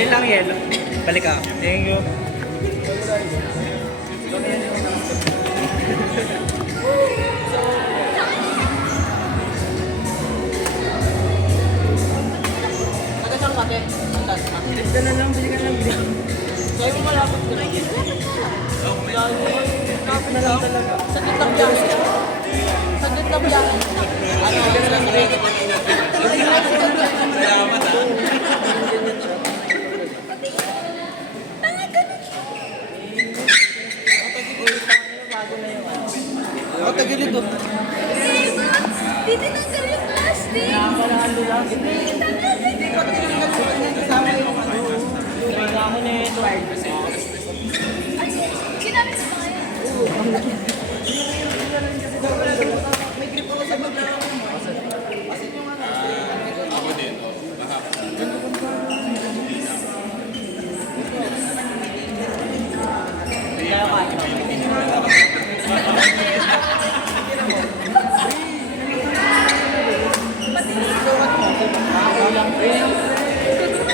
Yun lang yelo. Balik ka. Thank you. Tagasang pati. Dala lang, bili ka lang. Kaya mo malapit ka lang. Kapit na lang talaga. Sa gitnang biyahe. Sa gitnang biyahe. Ano, ano lang sabihin? Salamat ah. Ang tagilid doon. Di tinanggal yung plastic. Nakakalalo lang. Hindi Hindi ko kasama yung ako na ito. ginamit mo ba ngayon? May grip ako sa bag.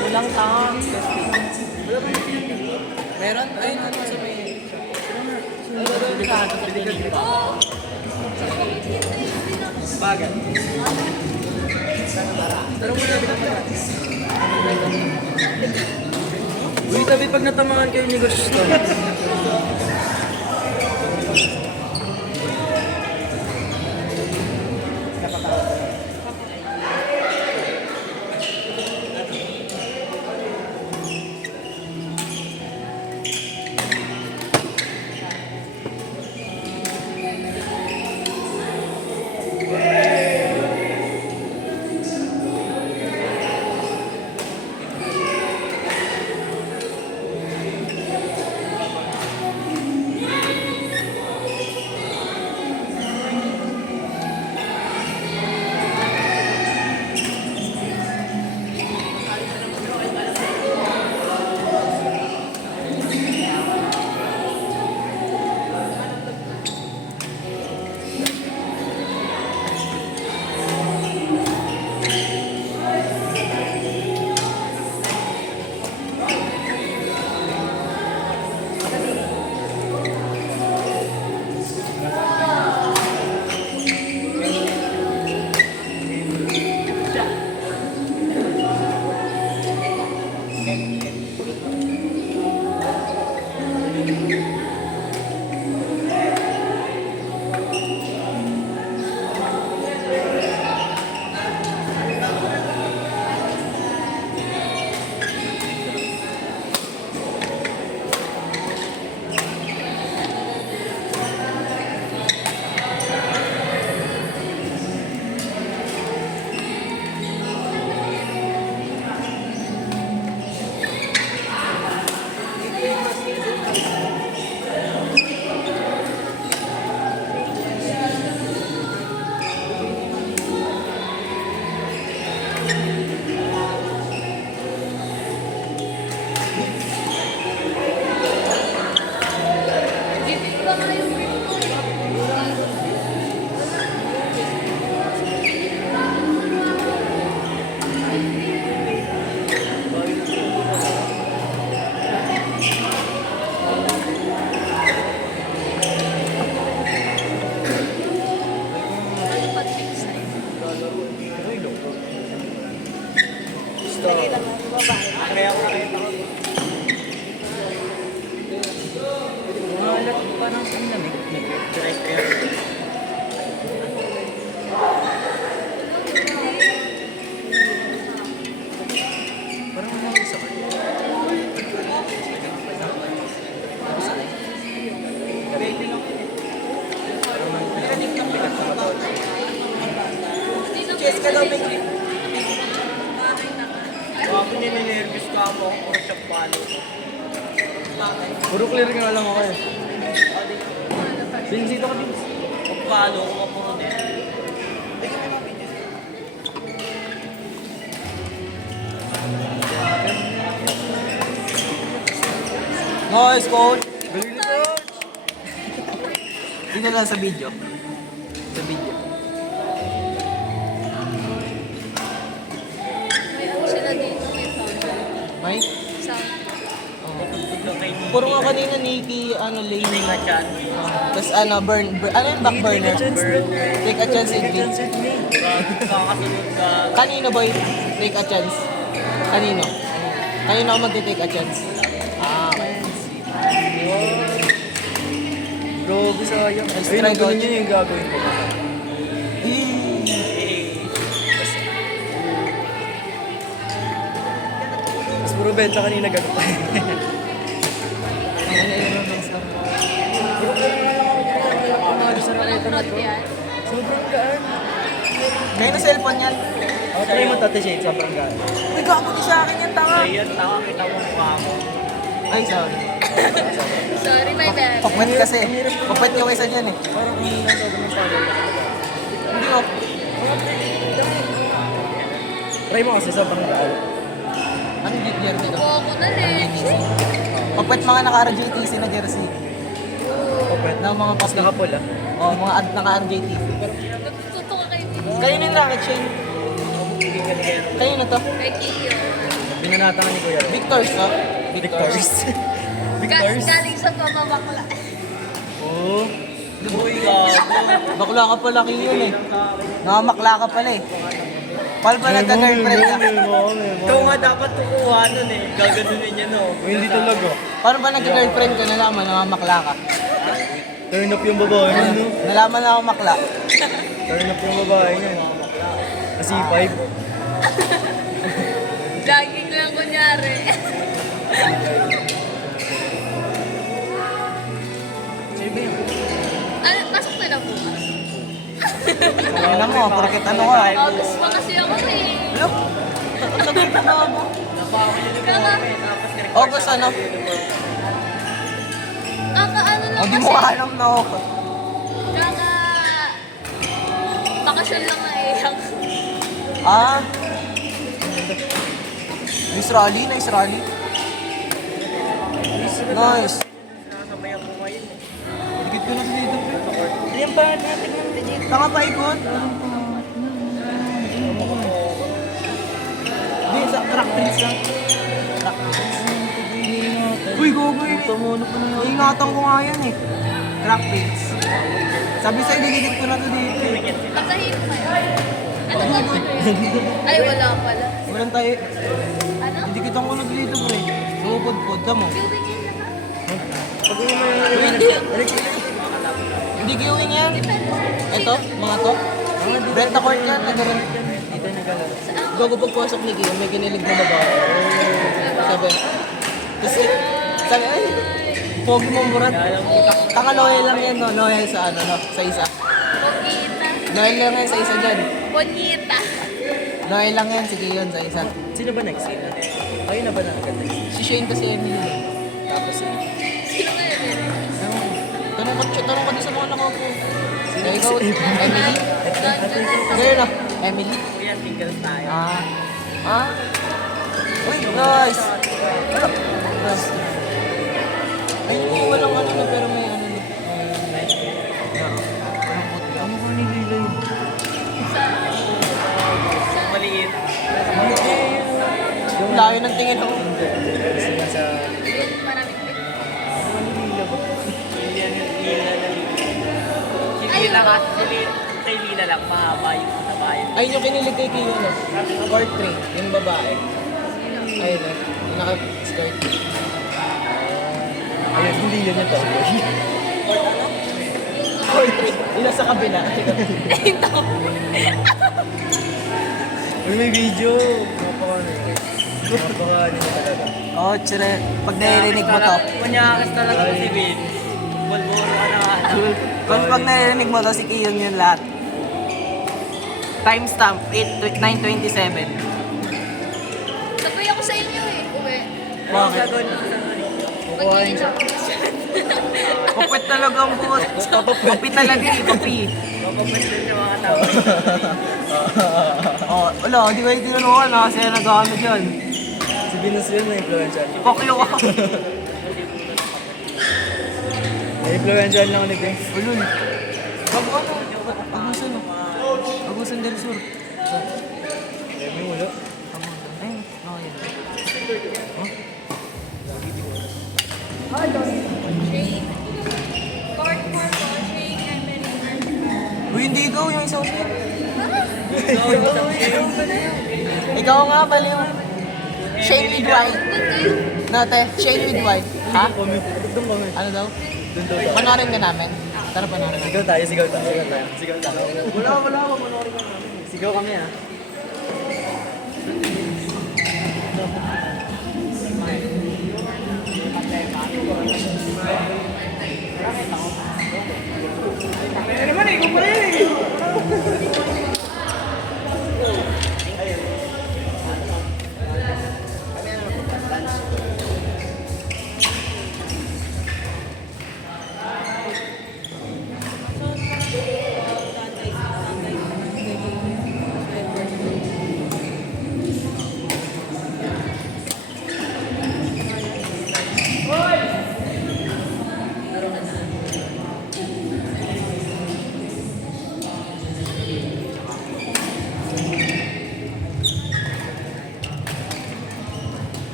Kulang tang. Meron? Ay, ano sa may... Bagal. Uy, tabi pag natamaan kayo ni Gusto. Kaya ko nakita ko. Mahalat ko pa ng lamig. Direct air. Parang naman sa kanya. Chess ka daw, may grip. Bakit nininervous ka mo? Puro siya palo. Bakit? Puro clear nga lang ako eh. Binsito ka din. Pag palo, ako puro din. Nice, coach! Galing ni Coach! Dito lang sa video. Sa video. May ano sila dito, may fountain. May? Puro nga kanina Nikki, Lane. Mga chan. Tapos ano yung back burner? Take a chance with me. Kakasunod ka. Kanino boy? Take a chance. Kanino? Kanino ako magte-take a chance? Okay. Bro, sayang. Let's Ayun, try ganun dodge. yun yung gagawin ko. Mas puro benta kanina ganun. Front yan. Sobrang gaan. Ngayon na cellphone yan. Ako try mo Tate Shade, sobrang gaan. Uy, gago sa akin yan, tanga. Ayun, tama, kita mo mukha mo. Ay, sorry. Sorry, my bad. Pakwet kasi. Pakwet yung isa dyan eh. Parang kung nasa sobrang pagod. Hindi mo. Try mo kasi sobrang gaan. Anong gear dito? Buko ako na eh. Pakwet mga naka-RJTC na jersey. Kapit. Na mga Tapos nakapula. Oh, mga naka-RJTC. Natututo ka kay Vicky. Kayo yung racket chain. Kayo na to? Kay Kiki. Binanata ka ni Kuya Ro. Victors to? Victors. Victors. Galing sa pamabakla. Oo. Uy, gago. Bakla ka pala kayo eh. Nakamakla ka pala eh. Paano ba nagka-girlfriend ka? Ikaw nga dapat tukuha nun eh. Gaganunin niya no. Hindi talaga. Paano ba nagka-girlfriend ka? Nalaman nakamakla ka. Turn up yung babae niya, no? Nalaman na ako makla. Turn up yung babae niya. Kasi 5. Jogging lang kunyari. Ano, pasok na lang bukas. Ano mo, porket ano ka? August pa kasi ako eh. Look! Ang sabi ka na ako. Kaka, August ano? ano lang O di kasi. mo alam na ako. Kaka, bakasyon lang na eh. Ah? Nice rally, nice rally. Nice. Nakasabayan ko ngayon eh. Dikit ko na sa dito. Ayan ba natin yung legit? Tanga pa ikot. Hindi, sa track prints lang. Track prints. Uy, gogo yun. Ingatan ko nga yan eh. Track prints. Sabi sa'yo, dikit ko na to dito. Nakahilo kayo. Ano ba mo? Ay, wala pala. Walang tayo. Ano? Didikitan ko na dito, pre. Lupod-pod ka mo. Tubig yun na ba? Hindi queuing yan. Ito, mga to. Brenta court yan. Ano rin. Bago pagpasok ni Gio, may kinilig na babae. Sabi. Kasi, sabi, ay, pogi mo murat. Taka loyal lang yan, no? Loyal sa ano, no? Sa isa. Bonita. Loyal lang yan sa isa dyan. Bonita. Loyal lang yan, sige yun, sa isa. Sino ba next scene? Ayun na ba nakaganda? Si Shane kasi Emily. Tapos eh. Sino kaya yun? Tanong ka din sa mga nakaupo. Eh, ikaw, Emily? Gano'n na, Emily? Kuya, tinggal tayo. Ah. Uy, nice. Ay, hindi, walang ano na, pero may ano na. Walang puti. Ano ka nililay? Maliit. Yung layo ng tingin ako. Kasi nasa... Maraming pit. Si Lila kasi, kay Lila lang, mahaba yung kasabayan. Ayun yung kinilig kay Kiyo, no? Part 3, yung babae. Ayun, no? Yung naka-skirt. Ayun, hindi yun yung tomboy. Part 3, yung nasa kabila. Uy, may video. Napaka-ano na talaga. Oh, tsure. Pag naririnig mo to. Manyakas talaga si Vin. Bulburo ka na nga. Kung pag naririnig mo to, si Kiyo yun lahat. Timestamp, 9:27. Sabay ako sa inyo eh. Uwi. Bakit? Gagawin mo sa Mag-iin ako. Kupit talaga ang buhos. Kapi talaga eh, kapi. Mapapit din yung mga tao. Oh, wala, di ba yung tinulungan ha? Kasi nag-ano dyan. Si Venus yun, may influential. Kokyo ka. May influential lang ni Vince. Ulul. Bago ano? Agusan o. Agusan del Sur. May ulo. Ayun, nakayun. Shake. Court more po. Shake and then Uy, hindi ikaw yung isang shake. Ikaw nga pala yung shake with white. No, te, shake with white. Ha? Doon kami. Ano daw? Doon daw. Panorin ka namin. Tara, panorin ka. Sigaw tayo, sigaw tayo, sigaw tayo. Sigaw tayo. Wala, manorin ka namin. Sigaw kami ha.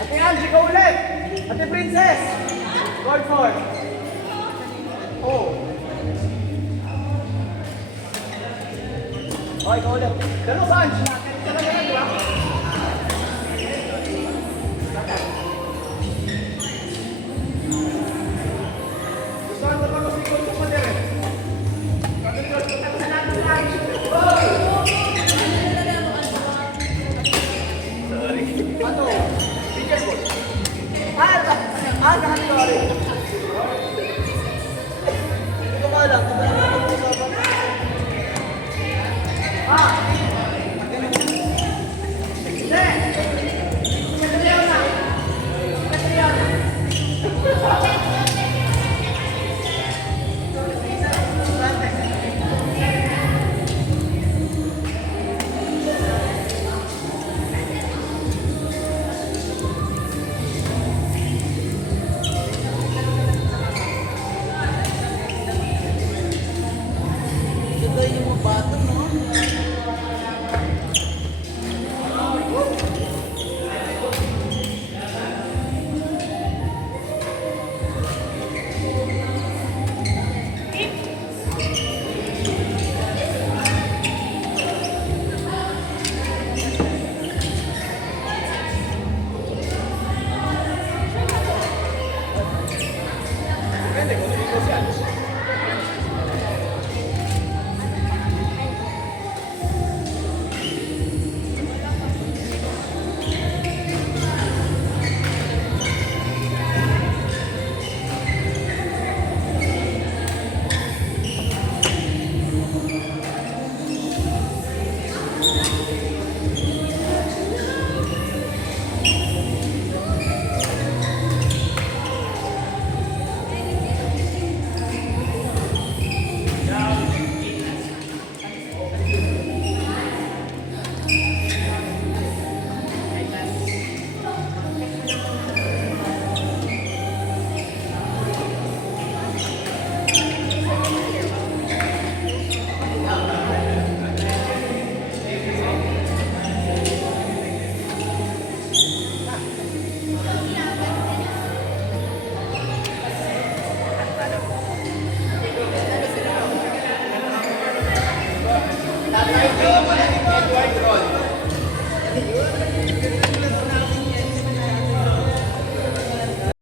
Ate Angie, go ulit! Ate Princess! Call for. Oh. Okay, go ulit. Dalo ba, Angie? Dalo ba, di ba? Gusto ko ba kasi kung pa din? Ano? Biggest ball. Nahan ko rin. Ito ka lang. Ito lang ang pag-usapan. Hindi. Material na. Material na. Ganda yung mga bata, no? Tatay,